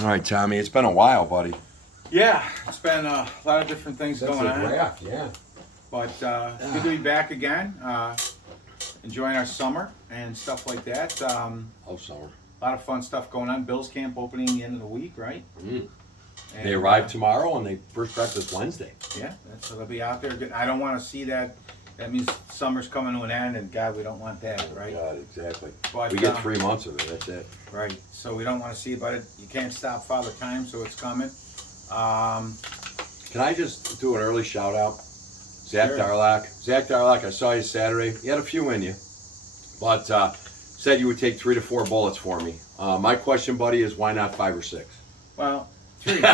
All right, Tommy, it's been a while, buddy. Yeah, it's been a lot of different things going on. draft, yeah. But good to be back again. Enjoying our summer and stuff like that. Oh, summer. A lot of fun stuff going on. Bills camp opening the end of the week, right? Mm. And, They arrive tomorrow, and they first practice Wednesday. Yeah, so they'll be out there. I don't want to see that. That means summer's coming to an end, and God, we don't want that, right? God, exactly. But, We get 3 months of it. That's it. Right. So we don't want to see it, but you can't stop Father Time, so it's coming. Can I just do an early shout out? Zach Sure. Darlock. Zach Darlock, I saw you Saturday. You had a few in you, but said you would take 3 to 4 bullets for me. My question, buddy, is why not 5 or 6? Well, 3 or 4.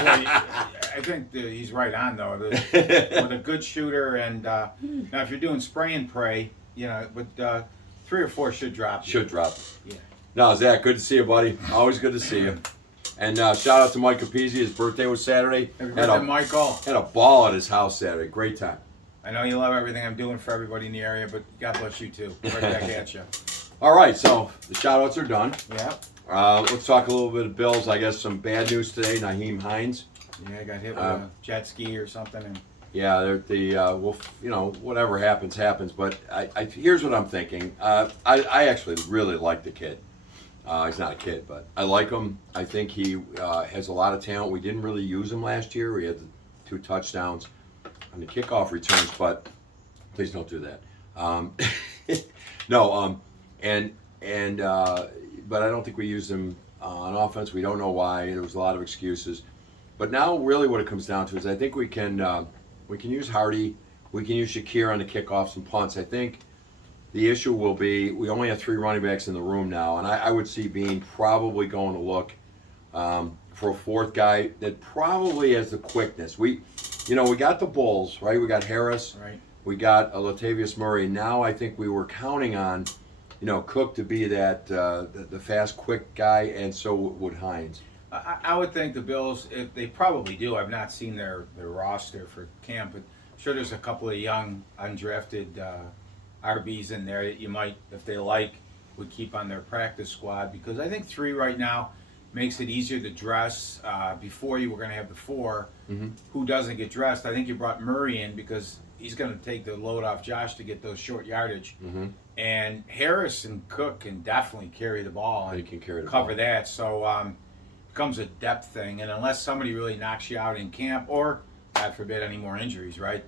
I think he's right on though. With a good shooter, and now if you're doing spray and pray, but 3 or 4 should drop. Should drop. Yeah. No, Zach, good to see you, buddy. Always good to see you. And shout out to Mike Capizzi. His birthday was Saturday. Happy birthday, Michael. Had a ball at his house Saturday. Great time. I know you love everything I'm doing for everybody in the area, but God bless you too. Right back at you. All right, so the shout outs are done. Yeah. Let's talk a little bit of Bills. I guess some bad news today. Nyheim Hines. Yeah, I got hit with a jet ski or something. And Yeah, well, whatever happens, happens. But here's what I'm thinking. I actually really like the kid. He's not a kid, but I like him. I think he has a lot of talent. We didn't really use him last year. We had the 2 touchdowns on the kickoff returns, but please don't do that. No, but I don't think we used him on offense. We don't know why. There was a lot of excuses. But now, really, what it comes down to is I think we can use Hardy, we can use Shakir on the kickoffs and punts. I think the issue will be we only have 3 running backs in the room now, and I would see Bean probably going to look for a 4th guy that probably has the quickness. We got the Bulls, right? We got Harris, right. We got Latavius Murray. Now I think we were counting on, Cook to be that the fast, quick guy, and so would Hines. I would think the Bills, if they probably do. I've not seen their roster for camp, but I'm sure there's a couple of young undrafted RBs in there that you might, if they would keep on their practice squad, because I think 3 right now makes it easier to dress. Before you were going to have the 4 who doesn't get dressed. I think you brought Murray in because he's going to take the load off Josh to get those short yardage. And Harris and Cook can definitely carry the ball and cover that. So becomes a depth thing, and unless somebody really knocks you out in camp, or God forbid any more injuries, right?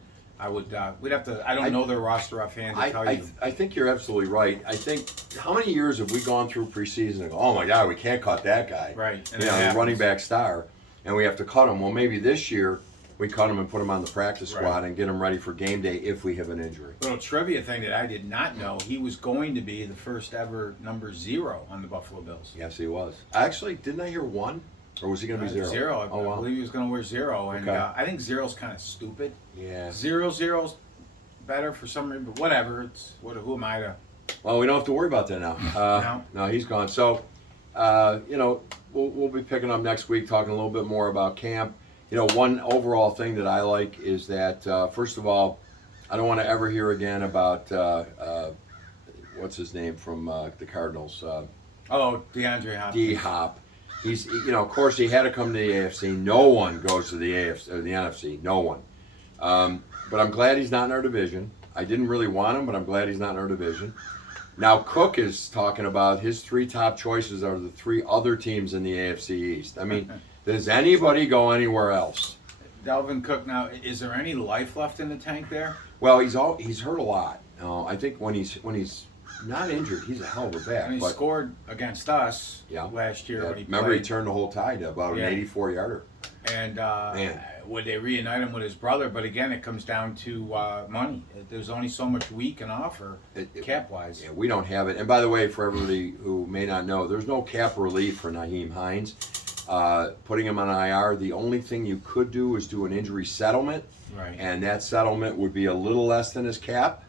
We'd have to. I don't know their roster offhand to tell you. I think you're absolutely right. I think how many years have we gone through preseason and go, oh my God, we can't cut that guy, right? And the running back star, and we have to cut him. Well, maybe this year we cut him and put him on the practice squad and get him ready for game day if we have an injury. Little trivia thing that I did not know: he was going to be the first ever number 0 on the Buffalo Bills. Yes, he was. Actually, didn't I hear 1? Or was he going to be 0? 0. I believe he was going to wear 0, and Okay. I think 0's kind of stupid. Yeah. 0's better for some reason, but whatever. Who am I to? Well, we don't have to worry about that now. No, he's gone. So, we'll be picking up next week, talking a little bit more about camp. One overall thing that I like is that, first of all, I don't want to ever hear again about, what's his name from the Cardinals? DeAndre Hopkins. D-Hop. He's, of course, he had to come to the AFC. No one goes to the AFC or the NFC. No one. But I'm glad he's not in our division. I didn't really want him, but I'm glad he's not in our division. Now, Cook is talking about his 3 top choices are the 3 other teams in the AFC East. I mean, does anybody go anywhere else? Dalvin Cook. Now, is there any life left in the tank there? Well, he's hurt a lot. I think when he's not injured, he's a hell of a back. And he scored against us last year when he remember played. He turned the whole tide to about an 84-yarder. And would they reunite him with his brother? But again, it comes down to money. There's only so much we can offer cap-wise. Yeah, we don't have it. And by the way, for everybody who may not know, there's no cap relief for Nyheim Hines. Putting him on IR, the only thing you could do is do an injury settlement. Right. And that settlement would be a little less than his cap.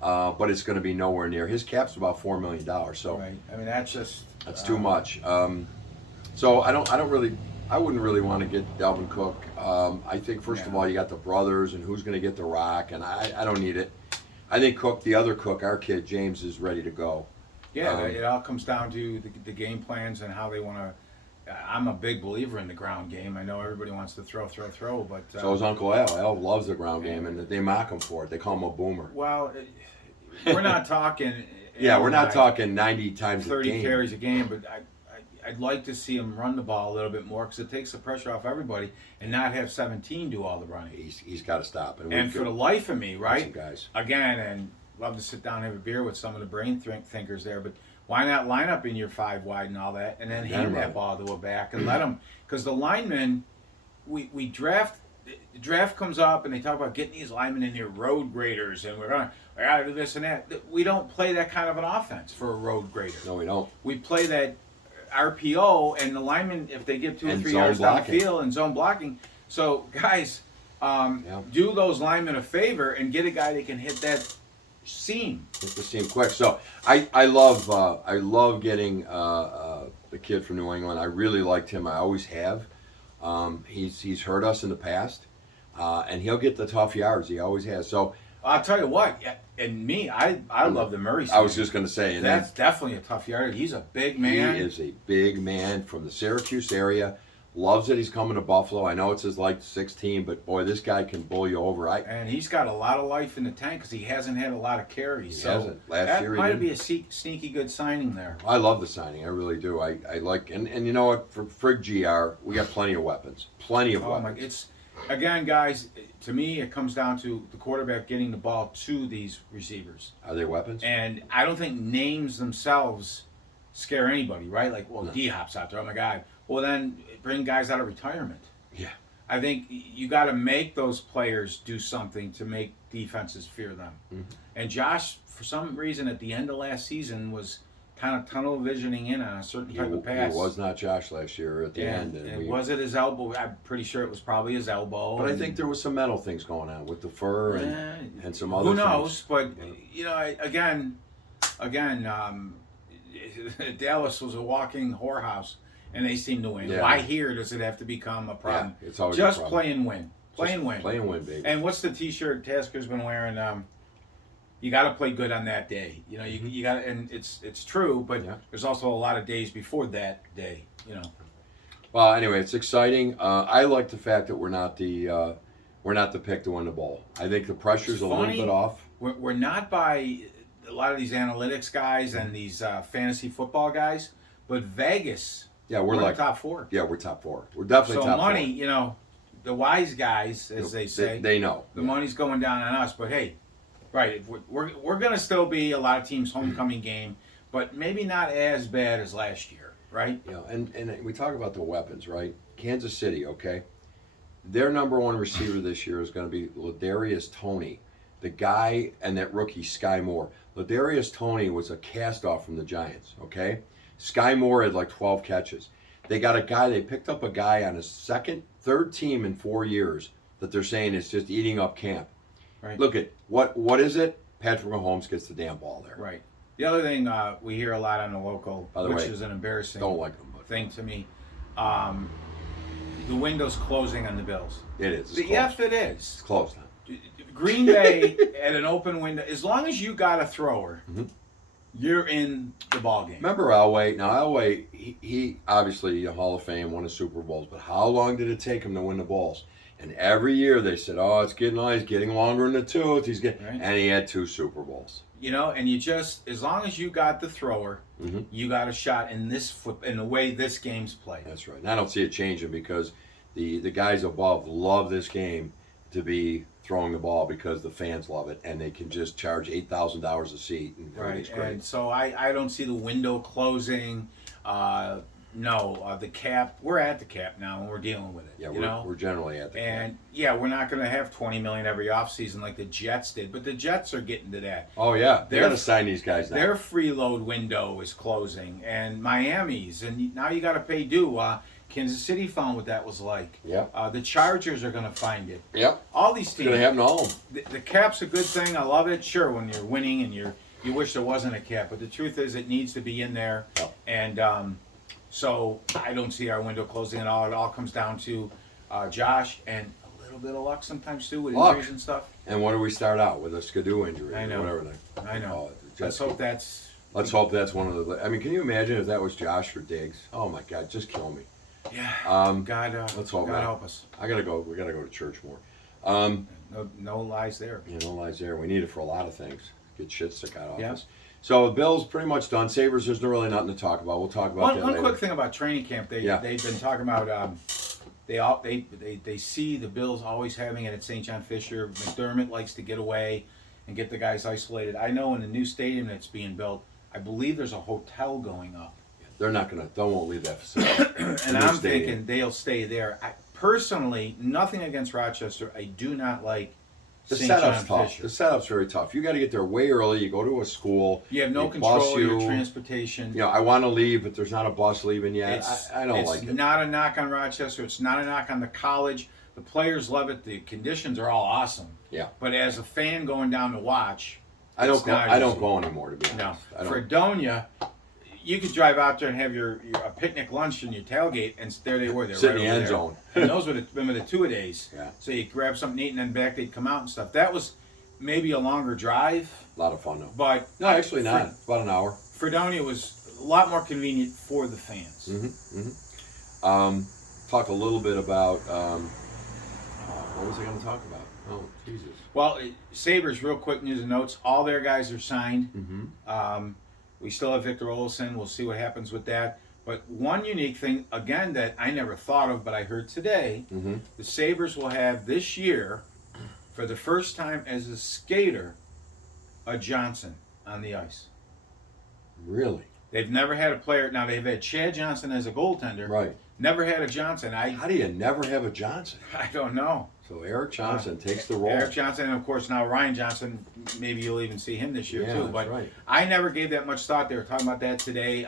But it's going to be nowhere near. His cap's about $4 million. So right. I mean, that's too much. So I wouldn't really want to get Dalvin Cook. I think first of all, you got the brothers and who's going to get the rock, and I don't need it. I think Cook, the other Cook, our kid James, is ready to go. Yeah, it all comes down to the game plans and how they want to I'm a big believer in the ground game. I know everybody wants to throw, but So is Uncle Al. Al loves the ground game, and they mock him for it. They call him a boomer. well, we're not talking. Yeah, we're not like talking 90 times a 30 game. carries a game, but I'd like to see him run the ball a little bit more because it takes the pressure off everybody and not have 17 do all the running. He's got to stop. And for the life of me, some right? guys. Again, and love to sit down and have a beer with some of the brain thinkers there, but why not line up in your 5 wide and all that, and then hand that ball to a back and let them? Because the linemen, we draft. The draft comes up and they talk about getting these linemen in here, road graders, and we gotta do this and that. We don't play that kind of an offense for a road grader. No, we don't. We play that RPO, and the linemen, if they get 2 or And 3 zone yards blocking. downfield and zone blocking. So guys, do those linemen a favor and get a guy that can hit that seam. Hit the seam quick. So I love getting the kid from New England. I really liked him. I always have. He's hurt us in the past, and he'll get the tough yards. He always has. So I'll tell you what, and me, I love the Murray. I was just going to say, and that's definitely a tough yard. He's a big man. he is a big man from the Syracuse area. Loves that he's coming to Buffalo. I know it's his like 16, but boy, this guy can bull you over. And he's got a lot of life in the tank because he hasn't had a lot of carries. He hasn't. Last year he might didn't. be a sneaky good signing there. I love the signing. I really do. I like, and you know what? For Frig GR, we got plenty of weapons. Plenty of Oh my! weapons. It's again, guys. To me, it comes down to the quarterback getting the ball to these receivers. Are they weapons? And I don't think names themselves scare anybody, right? Like, well, No. D-Hop's out there. Oh my God. Well, then bring guys out of retirement. Yeah. I think you got to make those players do something to make defenses fear them. Mhm. And Josh, for some reason, at the end of last season, was kind of tunnel visioning in on a certain type of pass. He was not Josh last year at the end. And was it his elbow? I'm pretty sure it was probably his elbow. But I think there was some mental things going on with the fur and some other who things. knows? But Yeah. you know, again, Dallas was a walking whorehouse, and they seem to win. Yeah. Why here does it have to become a problem? Yeah, it's always Just a problem. play and win. Play and win. Play and win, baby. And what's the T-shirt Tasker's been wearing? You got to play good on that day. You know, you got to, and it's true, but Yeah. there's also a lot of days before that day. You know. Well, anyway, it's exciting. I like the fact that we're not the pick to win the bowl. I think the pressure's a little funny. bit off. We're not by a lot of these analytics guys and these fantasy football guys, but Vegas. Yeah, we're in like the top 4. Yeah, we're top 4. We're definitely So top money, 4. you know, the wise guys, as they say, They know. the money's going down on us. But hey, right, we're going to still be a lot of teams' homecoming game, but maybe not as bad as last year, right? You know, and we talk about the weapons, right? Kansas City, okay? Their number 1 receiver this year is going to be Ladarius Toney, the guy, and that rookie Sky Moore. Ladarius Toney was a cast-off from the Giants, okay? Sky Moore had like 12 catches. They got a guy, they picked up a guy on his third team in 4 years that they're saying is just eating up camp. Right. Look at, what is it? Patrick Mahomes gets the damn ball there. Right. The other thing we hear a lot on the local, By the which way, is an embarrassing Don't like them, but thing to me, the window's closing on the Bills. it is. It's Yes, close. it is. It's close now. Green Bay at an open window. As long as you got a thrower, Mhm. you're in the ball game. Remember Elway? Now Elway, he obviously a Hall of Fame, won a Super Bowls, but how long did it take him to win the balls? And every year they said, "Oh, it's getting on. He's getting longer in the tooth. He's getting," Right. and he had 2 Super Bowls. You know, and you just, as long as you got the thrower, Mhm. you got a shot in in the way this game's played. That's right. And I don't see it changing because the guys above love this game to be throwing the ball because the fans love it and they can just charge $8,000 a seat and everything's great. And so I don't see the window closing. The cap, we're at the cap now and we're dealing with it. Yeah, you know? we're generally at the cap. And yeah, we're not going to have 20 million every offseason like the Jets did, but the Jets are getting to that. Oh yeah, they Their- got to sign these guys now. Their freeload window is closing, and Miami's, and now you got to pay due. Kansas City found what that was like. Yep. The Chargers are going to find it. Yep. All these It's gonna teams. happen to all of them. The cap's a good thing. I love it. Sure, when you're winning and you wish there wasn't a cap, but the truth is it needs to be in there. Yep. And so I don't see our window closing at all. It all comes down to Josh and a little bit of luck sometimes too with Luck. injuries and stuff. And what do we start out with? A skidoo injury I or know. whatever they I know. call it. Let's Just- hope that's. Let's hope that's one of the. I mean, can you imagine if that was Josh or Diggs? Oh my God, just kill me. Yeah. God, let's hope God not. help us. I gotta go. We gotta go to church more. No lies there. No lies there. We need it for a lot of things. Get shit stuck out of Yeah. us. So the Bills pretty much done. Sabres, there's really nothing to talk about. We'll talk about that One later. quick thing about training camp. They've been talking about. They see the Bills always having it at St. John Fisher. McDermott likes to get away and get the guys isolated. I know in the new stadium that's being built, I believe there's a hotel going up. They're not gonna. They won't leave that facility. And I'm thinking they'll stay there. Personally, nothing against Rochester. I do not like The St. John setup's tough. Fisher. The setup's very tough. You got to get there way early. You go to a school. You have no they bus control of your you. transportation. You know, I want to leave, but there's not a bus leaving yet. I don't like it. It's not a knock on Rochester. It's not a knock on the college. The players love it. The conditions are all awesome. Yeah. But as a fan going down to watch, I don't it's go. not I don't easy. go anymore, to be honest. No. I don't. Fredonia, you could drive out there and have your a picnic lunch and your tailgate, and there they were. They're Sit right in the over end there. zone. And those were the two-a-days. Yeah. So you grab something to eat and then back they'd come out and stuff. That was maybe a longer drive, A lot of fun though. but No, actually not. About an hour. Fredonia was a lot more convenient for the fans. Talk a little bit about what was I going to talk about? Oh, Jesus. Well, Sabres, real quick news and notes. All their guys are signed. We still have Victor Olsen. We'll see what happens with that. But one unique thing, again, that I never thought of, but I heard today, the Sabres will have this year, for the first time as a skater, a Johnson on the ice. Really? They've never had a player. Now, they've had Chad Johnson as a goaltender. Right. Never had a Johnson. How do you never have a Johnson? I don't know. So Eric Johnson takes the role. Eric Johnson, and of course now Ryan Johnson. Maybe you'll even see him this year Yeah, too. that's But right. I never gave that much thought. They were talking about that today.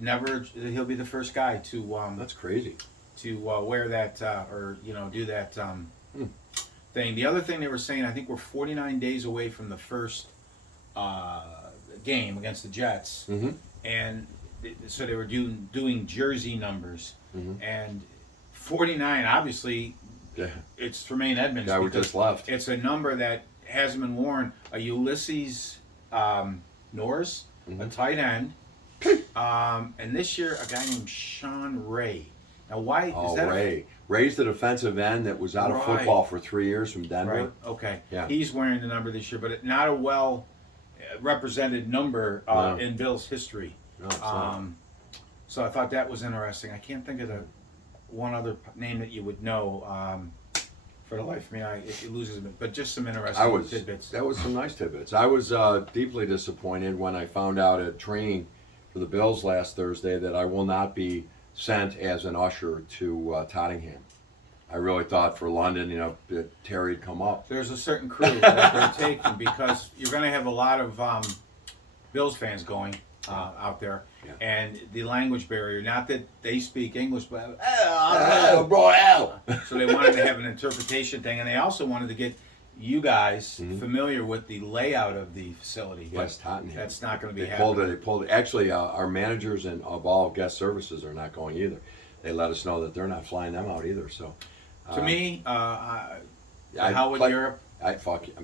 Never. He'll be the first guy to That's crazy. wear that or do that thing. The other thing they were saying, I think we're 49 days away from the first game against the Jets, and so they were doing jersey numbers, and 49 obviously Yeah. it's Tremaine Edmonds. Guy we because just left. It's a number that hasn't been worn. A Ulysses Norris, a tight end, and this year a guy named Sean Ray. Now why Oh, is that? Ray. Ray's the defensive end that was out of Right. football for 3 years from Denver. Right. Okay. Yeah. He's wearing the number this year, but not a well represented number No. in Bill's history. No, it's not. So I thought that was interesting. I can't think of the one other name that you would know. For the life of me, it loses me. But just some interesting tidbits. That was some nice tidbits. I was deeply disappointed when I found out at training for the Bills last Thursday that I will not be sent as an usher to Tottenham. I really thought for London, that Terry'd come up. There's a certain crew that they're taking because you're going to have a lot of Bills fans going out there, and the language barrier. Not that they speak English, but so they wanted to have an interpretation thing, and they also wanted to get you guys familiar with the layout of the facility. Yes, Tottenham. That's not going to be They happening. pulled it. Actually, our managers and of all guest services are not going either. They let us know that they're not flying them out either. So, To me, I how would play- Europe? I fuck you.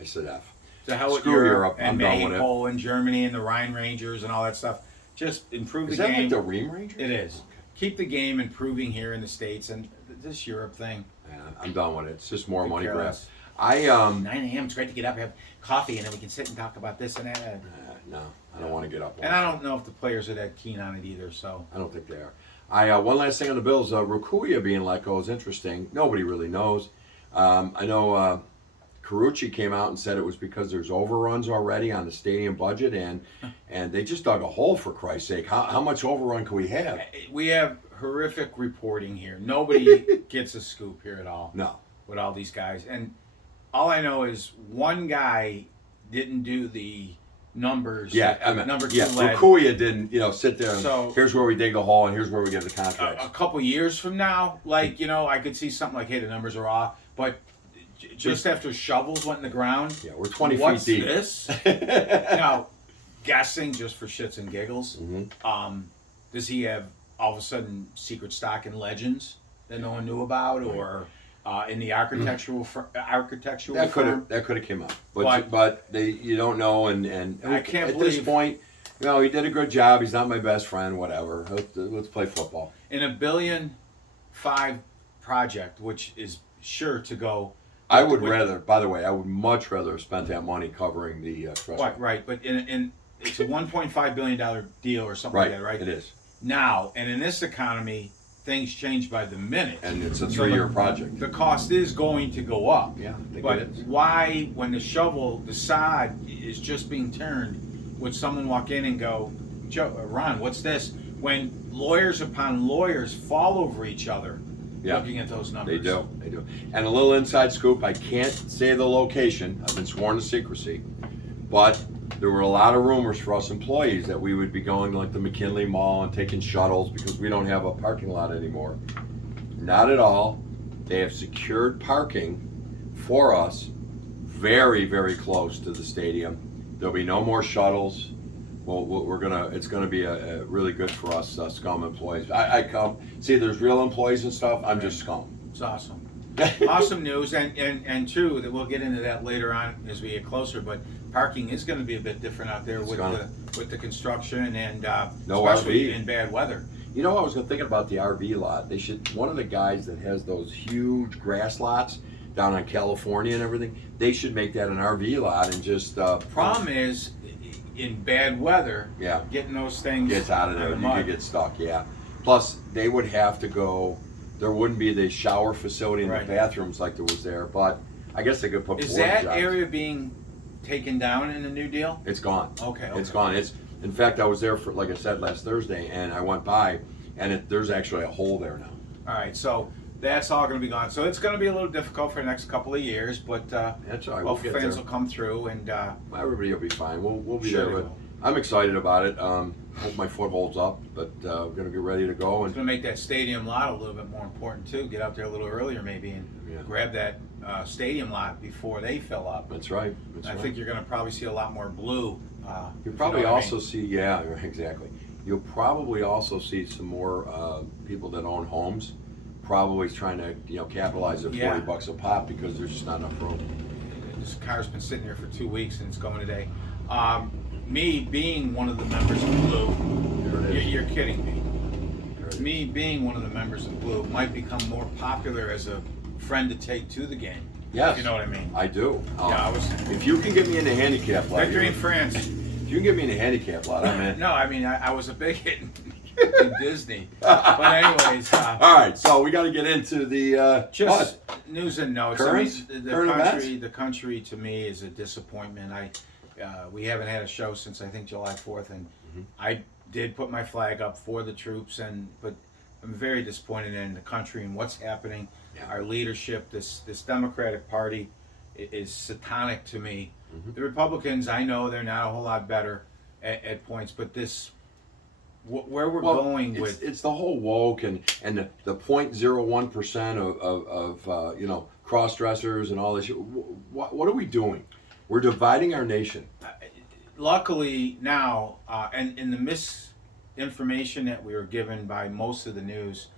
I said F. To hell with Screw Europe, Europe. I'm and done with Mexico and Germany and the Rhine Rangers and all that stuff. Just improve Is the that game. like the Ream Rangers? It is. Keep the game improving here in the States, and this Europe thing. Yeah, I'm done with it. It's just more money grab. careless. I 9 a.m. It's great to get up, have coffee, and then we can sit and talk about this and that. no, I don't want to get up. And I don't know if the players are that keen on it either. So I don't think they are. One last thing on the Bills. Rukuya being let go is interesting. Nobody really knows. I know Carucci came out and said it was because there's overruns already on the stadium budget, and they just dug a hole, for Christ's sake. How much overrun can we have? we have horrific reporting here. Nobody gets a scoop here at all. No. With all these guys, and all I know is one guy didn't do the numbers. Yeah, I mean, number 2 yeah. led. Rukuya didn't, sit there and So- here's where we dig a hole and here's where we get the contracts. A couple years from now, I could see something like, hey, the numbers are off, but just after shovels went in the ground, Yeah, we're 20 what's feet deep. this? Now, guessing just for shits and giggles, does he have all of a sudden secret stock in Legends that no one knew about, or in the architectural That could firm? have came up, But- but you don't know, and I can't at this believe- point, No, he did a good job. He's not my best friend. Whatever. Let's play football. In $1.5 billion project, which is sure to go. I would with- rather. By the way, I would much rather have spent that money covering the expressway. Right, but in it's a $1.5 billion deal or something Right. like that, right? It is, Now, and in this economy, things change by the minute. and it's a So 3-year project. The cost is going to go up. Yeah, I think But it is. why, when the sod is just being turned, would someone walk in and go, Ron, what's this? When lawyers upon lawyers fall over each other Yeah. looking at those numbers. They do. And a little inside scoop, I can't say the location, I've been sworn to secrecy, but there were a lot of rumors for us employees that we would be going to like the McKinley Mall and taking shuttles because we don't have a parking lot anymore. Not at all. They have secured parking for us very, very close to the stadium. There'll be no more shuttles. Well, it's gonna be a really good for us scum employees. I come, see, there's real employees and stuff, I'm just scum. It's awesome. Awesome news, and true that we'll get into that later on as we get closer. But parking is going to be a bit different out there It's with gonna. the construction and No especially RV. in bad weather. You know, I was thinking about the RV lot. They should, one of the guys that has those huge grass lots down on California and everything, they should make that an RV lot and just, Problem is, in bad weather, yeah, getting those things gets out of in there. the You mud. could get stuck, yeah. Plus, they would have to go, there wouldn't be the shower facility and Right. the bathrooms like there was there, but I guess they could put Is board that jobs. area being taken down in the new deal? It's gone. Okay. It's gone. In fact, I was there for, like I said, last Thursday, and I went by, and there's actually a hole there now. All right, so that's all going to be gone. So it's going to be a little difficult for the next couple of years, but That's all right. We'll hopefully get fans there. will come through and. Everybody will be fine. We'll be Sure there, they but will. I'm excited about it. Hope my foot holds up, but we're gonna be ready to go. It's And going to make that stadium lot a little bit more important too. Get out there a little earlier maybe and Yeah. grab that stadium lot before they fill up. that's right. That's I right. think you're going to probably see a lot more blue. You'll if probably you know what I also mean. see, yeah, exactly. You'll probably also see some more people that own homes, probably trying to capitalize at Yeah. $40 a pop because there's just not enough room. This car's been sitting here for 2 weeks and it's going today. Me being one of the members of Blue, There it is. you're kidding me. There it is. Me being one of the members of Blue might become more popular as a friend to take to the game. Yes. If you know what I mean. I do. Yeah, I was. If you can get me in the handicap lot, Victory in France. if you can get me in the handicap lot, I'm in. No, I mean I was a big hit in Disney. But anyways, All right, so we got to get into the just news and notes. Currents? I mean, Current events? the country to me is a disappointment. We haven't had a show since I think July 4th, and Mhm. I did put my flag up for the troops, but I'm very disappointed in the country and what's happening. Yeah. Our leadership, this Democratic Party, is satanic to me. Mhm. The Republicans, I know they're not a whole lot better at points, but where we're going it's, with. it's the whole woke and the 0.01% of cross dressers and all this. What are we doing? We're dividing our nation. Luckily now, and in the misinformation that we were given by most of the news,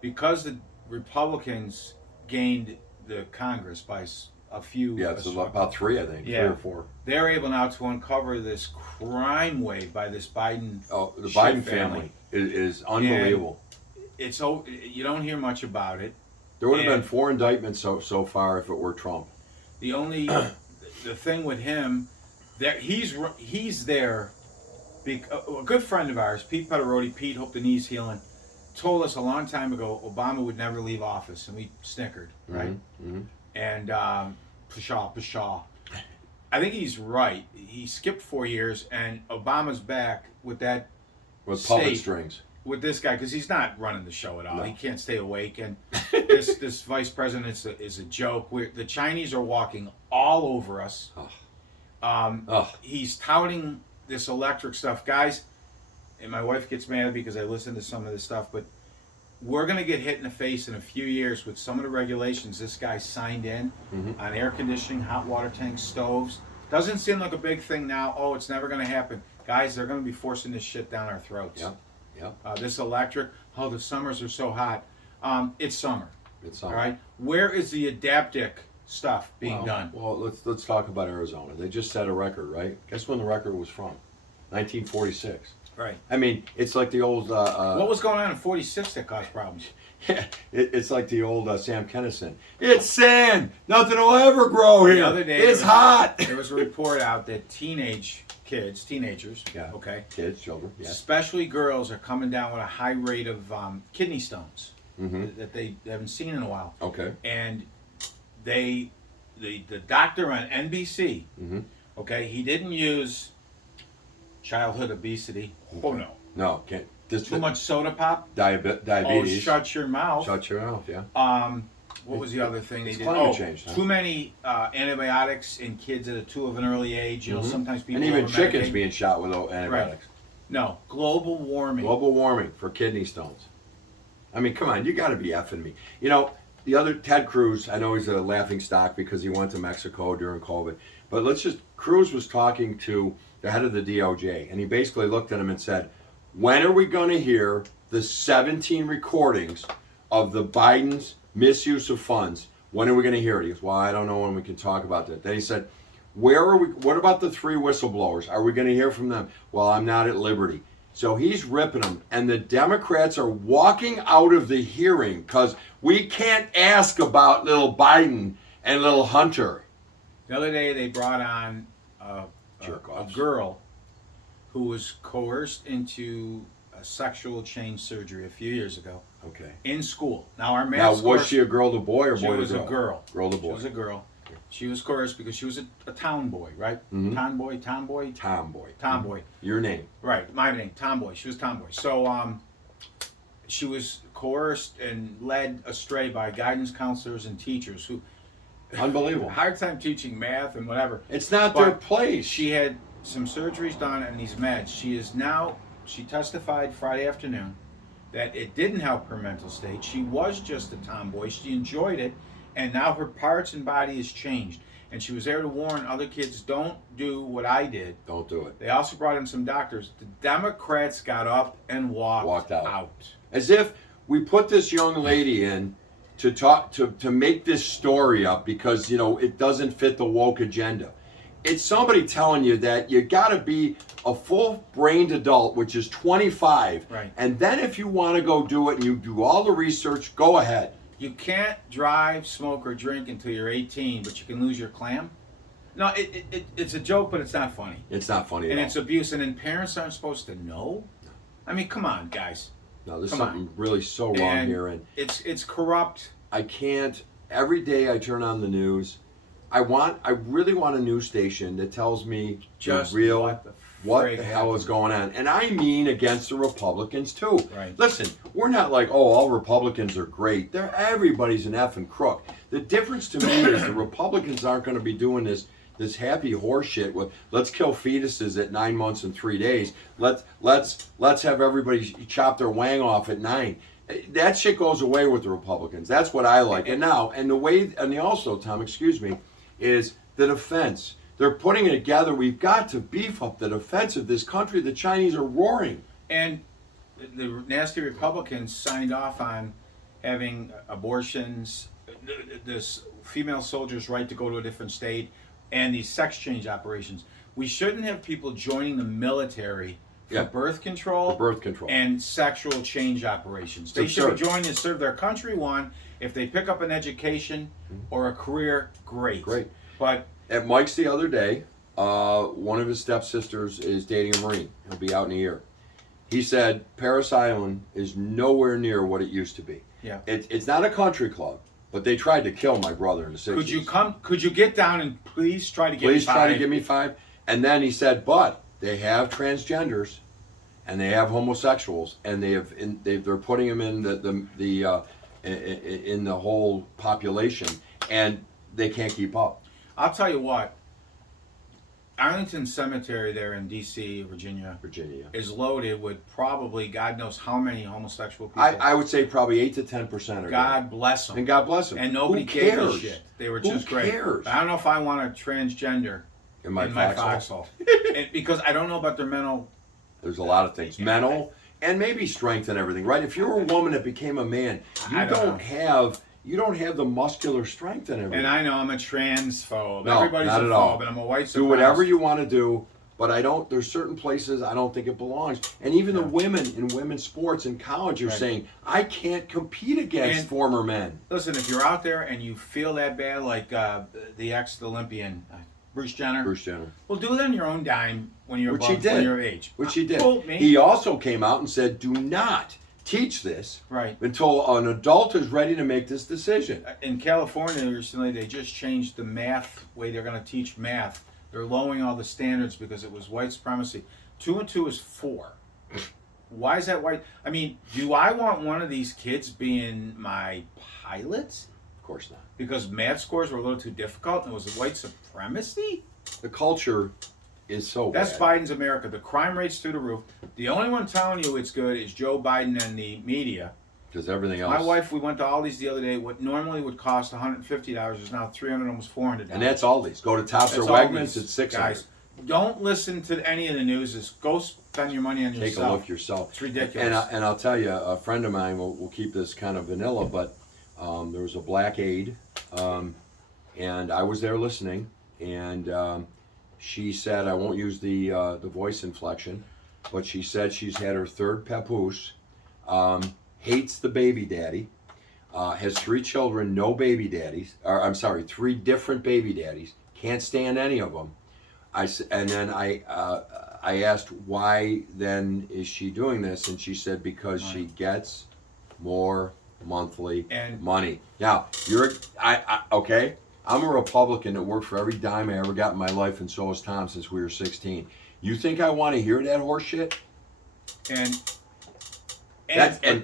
because the Republicans gained the Congress by a few. Yeah, it's about 3, I think, 3 or 4. They're able now to uncover this crime wave by this Biden. Oh, the Schiff Biden family is unbelievable. You don't hear much about it. There would have and- been 4 indictments so far if it were Trump. The only the thing with him, that he's there. A good friend of ours, Pete Pederotti, Pete, hope the knee's healing, told us a long time ago Obama would never leave office, and we snickered, right? Mm-hmm. And pshaw. I think he's right. He skipped 4 years, and Obama's back with that With puppet State. strings. with this guy because he's not running the show at all. No. He can't stay awake, and this vice president is a joke. The Chinese are walking all over us. Ugh. He's touting this electric stuff, guys. And my wife gets mad because I listen to some of this stuff, but we're gonna get hit in the face in a few years with some of the regulations this guy signed in Mhm. on air conditioning, hot water tanks, stoves. Doesn't seem like a big thing now. Oh, it's never gonna happen, guys. They're gonna be forcing this shit down our throats. Yep. This electric. Oh, the summers are so hot. It's summer. It's All right. Where is the adaptic stuff being well, done? Well, let's talk about Arizona. They just set a record, right? Guess when the record was from? 1946. Right. I mean, it's like the old. What was going on in '46 that caused problems? It's like the old Sam Kinison. It's sand. Nothing will ever grow here. The other day, It's hot. There was a report out that teenagers, Yeah. okay, Kids, children. Yeah. especially girls, are coming down with a high rate of kidney stones Mm-hmm. that they haven't seen in a while. Okay. And the doctor on NBC, Mm-hmm. okay, he didn't use childhood obesity. Oh no, No, can't. This too much soda pop. diabetes. Oh, shut your mouth. Shut your mouth. Yeah. What was the other thing they It's did? climate Oh, change, huh? too many antibiotics in kids that are too of an early age. You know, Mhm. sometimes people And even chickens over-medicate. being shot with antibiotics. No, global warming. Global warming for kidney stones. I mean, come on, you got to be effing me. You know, the other Ted Cruz, I know he's a laughing stock because he went to Mexico during COVID, but Cruz was talking to the head of the DOJ, and he basically looked at him and said, when are we going to hear the 17 recordings of the Biden's misuse of funds? When are we going to hear it? He goes, well, I don't know when we can talk about that. Then he said, what about the 3 whistleblowers? Are we going to hear from them? Well, I'm not at liberty. So he's ripping them, and the Democrats are walking out of the hearing because we can't ask about little Biden and little Hunter. The other day they brought on a Jerk-offs. girl who was coerced into a sexual change surgery a few years ago Okay. in school. Now our math Now, score, was she a girl to boy or she boy to was girl? a girl. Girl to She boy. was a girl. She was coerced because she was a town boy, right? Mhm. Tomboy. Tomboy. Your name. Right, my name, Tomboy. She was Tomboy. So she was coerced and led astray by guidance counselors and teachers who Unbelievable. hard time teaching math and whatever. It's not their But place. She had some surgeries done and these meds. She testified Friday afternoon that it didn't help her mental state. She was just a tomboy. She enjoyed it, and now her parts and body has changed. And she was there to warn other kids, don't do what I did. Don't do it. They also brought in some doctors. The Democrats got up and walked out. As if we put this young lady in to talk to make this story up because it doesn't fit the woke agenda. It's somebody telling you that you got to be a full-brained adult, which is 25, Right. and then if you want to go do it and you do all the research, go ahead. You can't drive, smoke, or drink until you're 18, but you can lose your clam. No, it's a joke, but it's not funny. It's not funny at And all. it's abuse, and then parents aren't supposed to know. I mean, come on, guys. No, there's Come something really so wrong And here, and it's corrupt. I can't. Every day I turn on the news, I really want a news station that tells me Just the real what what the hell is going on, and I mean against the Republicans too. Right. Listen, we're not like, oh, all Republicans are great. Everybody's an effing crook. The difference to me is the Republicans aren't going to be doing this happy horse shit with let's kill fetuses at 9 months and 3 days. Let's have everybody chop their wang off at 9. That shit goes away with the Republicans. That's what I like. And also, Tom, excuse me, is the defense. They're putting it together. We've got to beef up the defense of this country. The Chinese are roaring. And the nasty Republicans signed off on having abortions, this female soldiers' right to go to a different state, and these sex change operations. We shouldn't have people joining the military for Yeah. birth control, For birth control. and sexual change operations. They It's should be absurd. joining to serve their country. One, if they pick up an education or a career, great. Great. But At Mike's the other day, one of his stepsisters is dating a Marine. He'll be out in a year. He said Paris Island is nowhere near what it used to be. yeah. It's not a country club, but they tried to kill my brother in the 60s. Could you get down and please try to get Please me try to five? give me 5. And then he said, but they have transgenders, and they have homosexuals, and they're putting them in in the whole population, and they can't keep up. I'll tell you what. Arlington Cemetery there in D.C., Virginia, is loaded with probably God knows how many homosexual people. I would say probably 8 to 10% are God bless them. and God bless them. And nobody Who gave a cares? shit. They were Who just great. cares? But I don't know if I want a transgender In my foxhole. Because I don't know about their mental. There's a lot of things, mental and maybe strength and everything, right? If you're a woman that became a man, I you don't have the muscular strength and everything. And I know I'm a transphobe. No, Everybody's not a at all. phobe, and I'm a white supremacist. Do whatever you want to do, but I don't. There's certain places I don't think it belongs. And even the women in women's sports in college are saying, I can't compete against former men. Listen, if you're out there and you feel that bad, like the ex-Olympian Bruce Jenner, well, do it on your own dime when you're above, when you're of age. Which he did. Quote me. He also came out and said, do not teach this until an adult is ready to make this decision. In California recently, they just changed the math way they're going to teach math. They're lowering all the standards because it was white supremacy. 2 and 2 is 4. Why is that white? I mean, do I want one of these kids being my pilot? Of course not. Because math scores were a little too difficult and it was white supremacy? The culture is so That's bad. Biden's America. The crime rate's through the roof. The only one telling you it's good is Joe Biden and the media. Because everything else. My wife, we went to Aldi's the other day. What normally would cost $150 is now $300, almost $400. And that's Aldi's. Go to Tops or Wegmans, it's $600. Guys, don't listen to any of the news. Just go spend your money on yourself. Take a look yourself. It's ridiculous. And I'll tell you, a friend of mine, we'll keep this kind of vanilla, but there was a black aide, and I was there listening, and she said, I won't use the voice inflection, but she said she's had her third papoose, hates the baby daddy, has 3 children, no baby daddies, or I'm sorry, 3 different baby daddies, can't stand any of them. And then I asked, why then is she doing this? And she said, because she gets more monthly money. Now, okay, I'm a Republican that worked for every dime I ever got in my life, and so has Tom since we were 16. You think I want to hear that horse shit? And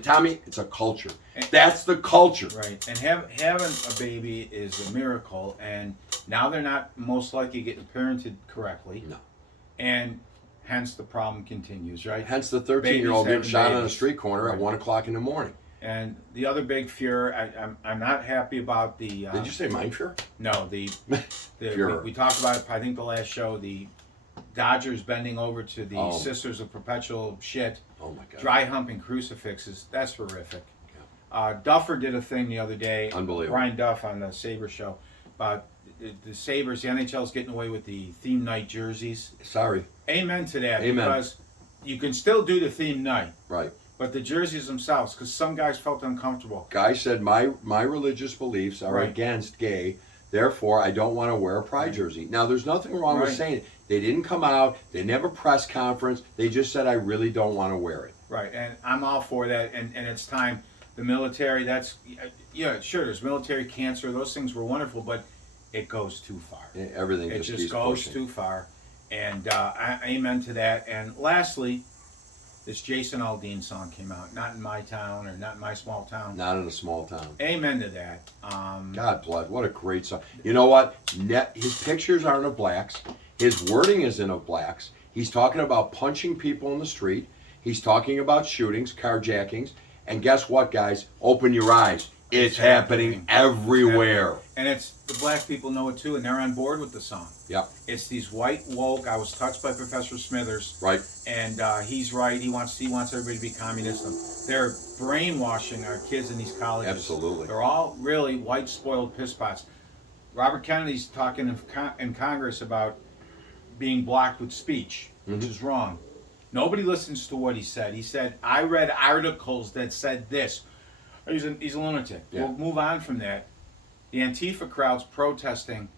Tommy, it's a culture. That's the culture. Right. And having a baby is a miracle. And now they're not most likely getting parented correctly. No. And hence the problem continues, right? Hence the 13-year-old getting shot on a street corner at 1 o'clock in the morning. And the other big fear, I'm not happy about the... Did you say mind fear? No, we talked about it, I think the last show, the Dodgers bending over to the Sisters of Perpetual Shit. Oh my God. Dry humping crucifixes. That's horrific. Yeah. Duffer did a thing the other day. Unbelievable. Brian Duff on the Sabres show about the Sabres. The NHL's getting away with the theme night jerseys. Sorry. Amen to that. Amen. Because you can still do the theme night. Right. But the jerseys themselves, because some guys felt uncomfortable. Guy said, my religious beliefs are against gay, therefore I don't want to wear a pride jersey. Now, there's nothing wrong with saying it. They didn't come out. They never press conference. They just said, I really don't want to wear it. Right, and I'm all for that, and it's time. The military, that's, yeah, sure, there's military cancer. Those things were wonderful, but it goes too far. Yeah, everything it just keeps goes pushing. Too far. And amen to that. And lastly, this Jason Aldean song came out. Not in my town or not in my small town. Not in a small town. Amen to that. God bless. What a great song. You know what? His pictures aren't of blacks. His wording isn't of blacks. He's talking about punching people in the street. He's talking about shootings, carjackings. And guess what, guys? Open your eyes. It's happening everywhere. And it's the black people know it too, and they're on board with the song. Yep. It's these white woke. I was touched by Professor Smithers. Right. And he's right. He wants everybody to be communist. They're brainwashing our kids in these colleges. Absolutely. They're all really white spoiled piss pots. Robert Kennedy's talking in Congress about being blocked with speech, which is wrong. Nobody listens to what he said. He said, I read articles that said this. He's a lunatic. Yeah. We'll move on from that. The Antifa crowd's protesting,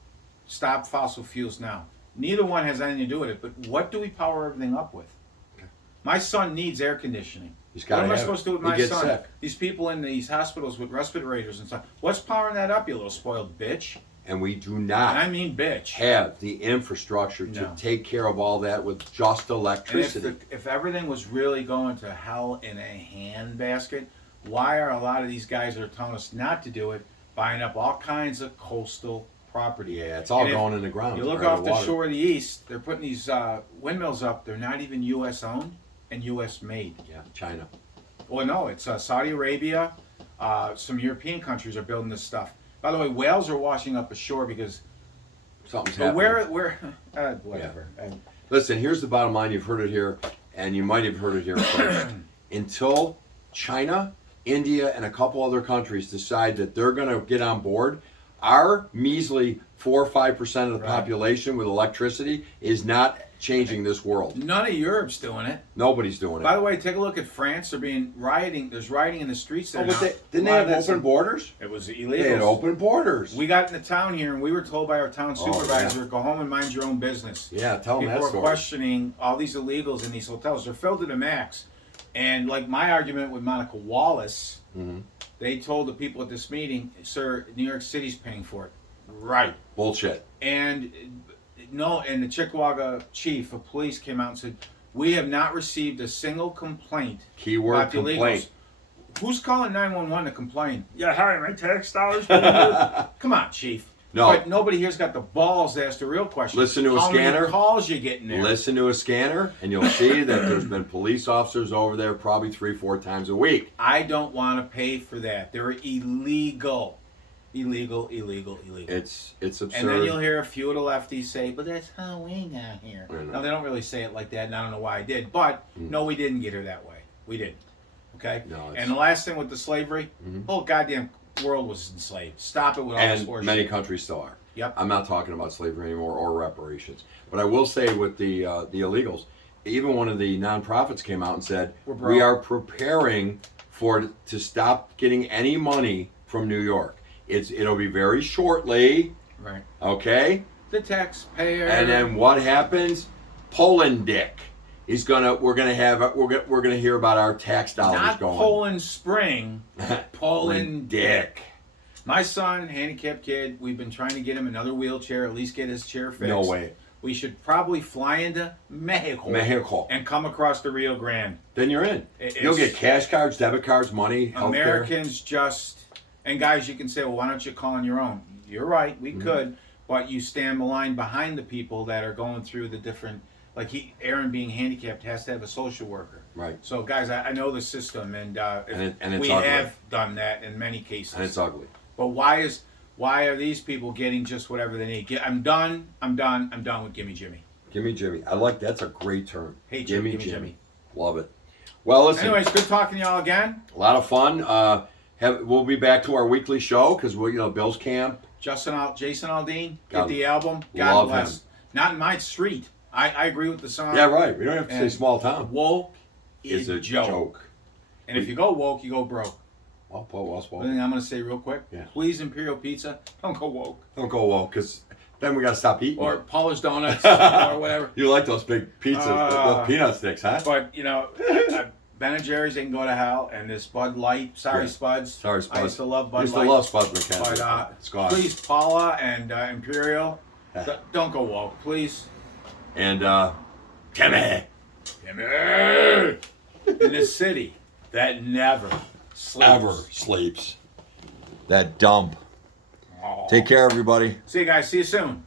stop fossil fuels now. Neither one has anything to do with it, but what do we power everything up with? Okay. My son needs air conditioning. What am I supposed to do with my son? Sick. These people in these hospitals with respirators and stuff. What's powering that up, you little spoiled bitch? And we do not and I mean bitch. have the infrastructure to take care of all that with just electricity. If everything was really going to hell in a handbasket, why are a lot of these guys that are telling us not to do it buying up all kinds of coastal property? Yeah, it's all going in the ground. You look off the shore of the east, they're putting these windmills up. They're not even U.S. owned and U.S. made. Yeah, China. Well, no, it's Saudi Arabia. Some European countries are building this stuff. By the way, whales are washing up ashore because something's happening. Whatever. Yeah. Listen, here's the bottom line. You've heard it here, and you might have heard it here first. Until China, India, and a couple other countries decide that they're going to get on board, our measly 4 or 5% of the population with electricity is not changing this world. None of Europe's doing it. Nobody's doing By it. the way, take a look at France. They're being rioting. There's rioting in the streets there Oh, now. but didn't A they lot of have that's open borders? It was They had illegal. open borders. We got into town here, and we were told by our town Oh, supervisor, "Go home and mind your own business." Yeah, tell them People that are story. questioning all these illegals in these hotels. They're filled to the max. And like my argument with Monica Wallace, Mhm. they told the people at this meeting, "Sir, New York City's paying for it." Right. Bullshit. And no, and the Chickamauga chief of police came out and said, "We have not received a single complaint Keyword about the complaint. illegals." Who's calling 911 to complain? Yeah, hi, my tax dollars. Come on, chief. No. But nobody here's got the balls to ask the real question. Listen to a How scanner. many calls you getting there? Listen to a scanner, and you'll see that there's been police officers over there probably 3-4 times a week. I don't want to pay for that. They're illegal. Illegal. It's absurd. And then you'll hear a few of the lefties say, "But that's how we got here." I know. No, they don't really say it like that, and I don't know why I did. But no, we didn't get here that way. We didn't. Okay? No, it's- And the last thing with the slavery, the whole goddamn world was enslaved. Stop it with all this and horseshit. many countries still are. Yep. I'm not talking about slavery anymore or reparations, but I will say with the illegals, even one of the nonprofits came out and said We're broke. we are preparing to stop getting any money from New York. It'll be very shortly, Right. okay? The taxpayer. And then what happens? Poland Dick. We're gonna hear about our tax dollars not going. Poland Spring, Poland Dick. My son, handicapped kid, we've been trying to get him another wheelchair, at least get his chair fixed. No way. We should probably fly into Mexico. Mexico. And come across the Rio Grande. Then you're in. It's- You'll get cash cards, debit cards, money, healthcare. Americans just, and guys, you can say, well, why don't you call on your own? You're right, we Mm-hmm. could, but you stand the line behind the people that are going through the different, like Aaron being handicapped has to have a social worker. Right. So guys, I know the system, and it's we ugly. have done that in many cases. And it's ugly. But why are these people getting just whatever they need? I'm done with Gimme Jimmy. Gimme Jimmy. That's a great term. Hey, Gimme Jimmy. Love it. Well, listen, Anyways, good talking to y'all again. a lot of fun. We'll be back to our weekly show because Bill's camp. Jason Aldean, get God- the album. love God bless. him. Not in my street. I agree with the song. Yeah, right. We don't have to say And small town. Woke It's is a joke. And if you go woke, you go broke. Well One spoken. thing I'm going to say real quick. Yeah. Please, Imperial Pizza, don't go woke. Don't go well because then we got to stop eating. Or it. Polish Donuts or whatever. You like those big pizzas, those peanut sticks, huh? But, Ben and Jerry's, they can go to hell. And this Bud Light, sorry, Yeah. Spuds. Sorry, Spuds. I used to love Bud Used Light. to love Spuds McKenzie. But Scott. please, Paula and Imperial, Yeah. don't go woke, please. And Timmy. In this city that never sleeps. Ever sleeps. That dump. Aw. Take care, everybody. See you guys. See you soon.